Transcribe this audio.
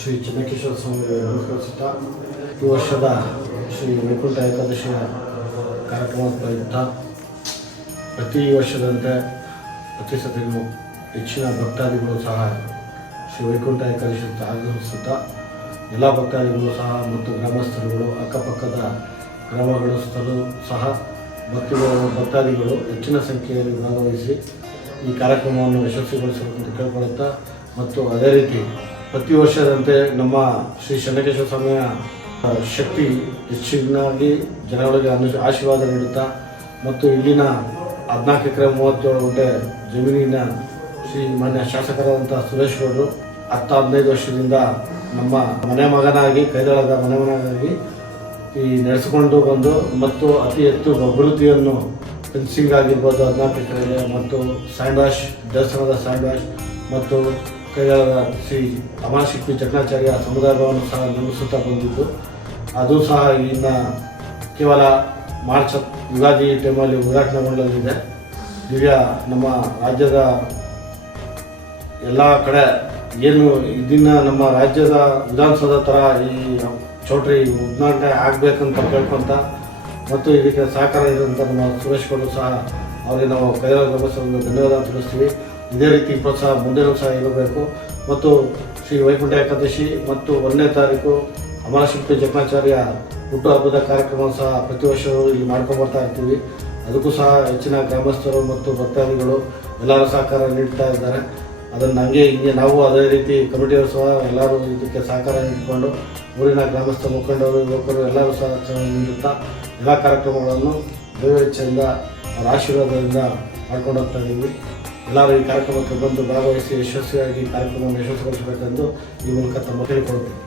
ಶ್ರೀ ಚೆನ್ನಕೇಶವ ಸ್ವಾಮಿಗೆ ನಮಸ್ಕರಿಸುತ್ತಾ ಈ ವರ್ಷದ ಶ್ರೀ ವೈಕುಂಠ ಏಕಾದಶಿಯ ಕಾರ್ಯಕ್ರಮದ ಪ್ರಯುಕ್ತ ಪ್ರತಿ ವರ್ಷದಂತೆ ಪ್ರತಿ ಸತಿಗೂ ಹೆಚ್ಚಿನ ಭಕ್ತಾದಿಗಳು ಸಹ ಶ್ರೀ ವೈಕುಂಠ ಏಕಾದಶಿ ಆಗಮಿಸುತ್ತಾ ಎಲ್ಲ ಭಕ್ತಾದಿಗಳು ಸಹ ಮತ್ತು ಗ್ರಾಮಸ್ಥರುಗಳು ಅಕ್ಕಪಕ್ಕದ ಗ್ರಾಮಗಳಸ್ಥರು ಸಹ ಭಕ್ತಾದಿಗಳು ಹೆಚ್ಚಿನ ಸಂಖ್ಯೆಯಲ್ಲಿ ಭಾಗವಹಿಸಿ ಈ ಕಾರ್ಯಕ್ರಮವನ್ನು ಯಶಸ್ವಿಗೊಳಿಸಬೇಕೆಂದು ಕೇಳಿಕೊಳ್ಳುತ್ತಾ ಮತ್ತು ಅದೇ ರೀತಿ ಪ್ರತಿ ವರ್ಷದಂತೆ ನಮ್ಮ ಶ್ರೀ ಚೆನ್ನಕೇಶವ ಸ್ವಾಮಿಯ ಶಕ್ತಿ ಹೆಚ್ಚಿನಾಗಿ ಜನಗಳಿಗೆ ಆಶೀರ್ವಾದ ನೀಡುತ್ತಾ ಮತ್ತು ಇಲ್ಲಿನ 14 ಎಕರೆ 37 ಗುಂಟೆ ಜಮೀನಿನ ಶ್ರೀ ಮಾನ್ಯ ಶಾಸಕರಾದಂಥ ಸುರೇಶ್ ಗೌಡರು 10-15 ವರ್ಷದಿಂದ ನಮ್ಮ ಮನೆ ಮಗನಾಗಿ ಕೈದಳದ ಮನೆ ಮಗನಾಗಿ ಈ ನಡೆಸಿಕೊಂಡು ಬಂದು ಮತ್ತು ಅತಿ ಹೆಚ್ಚು ಅಭಿವೃದ್ಧಿಯನ್ನು ಫೆನ್ಸಿಂಗ್ ಆಗಿರ್ಬೋದು 14 ಎಕರೆಗೆ ಮತ್ತು ಸ್ಯಾಂಡ್ ವಾಶ್ ದೇವಸ್ಥಾನದ ಸ್ಯಾಂಡ್ ವಾಶ್ ಮತ್ತು ಕೈಗಾಳದ ಶ್ರೀ ಅಮರಶಿಲ್ಪಿ ಜಕಣಾಚಾರ್ಯ ಸಮುದಾಯ ಭವನ ಸಹ ನಿರ್ಮಿಸುತ್ತಾ ಬಂದಿದ್ದು ಅದು ಸಹ ಇನ್ನು ಕೇವಲ ಮಾರ್ಚ್ ಯುಗಾದಿ ಟೈಮಲ್ಲಿ ಉದ್ಘಾಟನೆಗೊಳ್ಳಲಿದೆ. ದಿವ್ಯ ನಮ್ಮ ರಾಜ್ಯದ ಎಲ್ಲ ಕಡೆ ಏನು ಇದನ್ನು ನಮ್ಮ ರಾಜ್ಯದ ವಿಧಾನಸೌಧ ಥರ ಈ ಚೌಟ್ರಿ ಉದ್ಘಾಟನೆ ಆಗಬೇಕಂತ ಕೇಳ್ಕೊಂತ ಮತ್ತು ಇದಕ್ಕೆ ಸಹಕಾರ ಇರುವಂಥ ನಮ್ಮ ಸುರೇಶ್ ಗೌಡರು ಸಹ ಅವರಿಗೆ ನಾವು ಕೈಗಾಳ ಗ್ರಾಮಸ್ಥರಿಗೆ ಧನ್ಯವಾದ ತಿಳಿಸ್ತೀವಿ. ಇದೇ ರೀತಿ ಪ್ರೋತ್ಸಾಹ ಮುಂದೆನೂ ಸಹ ಇರಬೇಕು ಮತ್ತು ಶ್ರೀ ವೈಕುಂಠ ಏಕಾದಶಿ ಮತ್ತು 1ನೇ ತಾರೀಕು ಅಮರಶಿಲ್ಪಿ ಜಕಣಾಚಾರ್ಯ ಹುಟ್ಟುಹಬ್ಬದ ಕಾರ್ಯಕ್ರಮ ಸಹ ಪ್ರತಿ ವರ್ಷವೂ ಇಲ್ಲಿ ಮಾಡ್ಕೊಂಡ್ಬರ್ತಾ ಇರ್ತೀವಿ. ಅದಕ್ಕೂ ಸಹ ಹೆಚ್ಚಿನ ಗ್ರಾಮಸ್ಥರು ಮತ್ತು ಭಕ್ತಾದಿಗಳು ಎಲ್ಲರೂ ಸಹಕಾರ ನೀಡ್ತಾ ಇದ್ದಾರೆ. ಅದನ್ನು ಹಿಂಗೆ ನಾವು ಅದೇ ರೀತಿ ಕಮಿಟಿಯವರು ಸಹ ಎಲ್ಲರೂ ಇದಕ್ಕೆ ಸಹಕಾರ ನೀಡಿಕೊಂಡು ಊರಿನ ಗ್ರಾಮಸ್ಥ ಮುಖಂಡರು ಯುವಕರು ಎಲ್ಲರೂ ಸಹ ನೀಡುತ್ತಾ ಎಲ್ಲ ಕಾರ್ಯಕ್ರಮಗಳನ್ನು ದೈವ ಇಚ್ಛೆಯಿಂದ ಅವರ ಆಶೀರ್ವಾದದಿಂದ ಮಾಡ್ಕೊಂಡು ಹೋಗ್ತಾ ಇದ್ದೀವಿ. ಎಲ್ಲರೂ ಈ ಕಾರ್ಯಕ್ರಮಕ್ಕೆ ಬಂದು ಭಾಗವಹಿಸಿ ಯಶಸ್ವಿಯಾಗಿ ಕಾರ್ಯಕ್ರಮವನ್ನು ಯಶಸ್ವಿಗೊಳಿಸಬೇಕೆಂದು ಈ ಮೂಲಕ ತಮ್ಮ ಕೇಳಿಕೊಳ್ಳುತ್ತೇವೆ.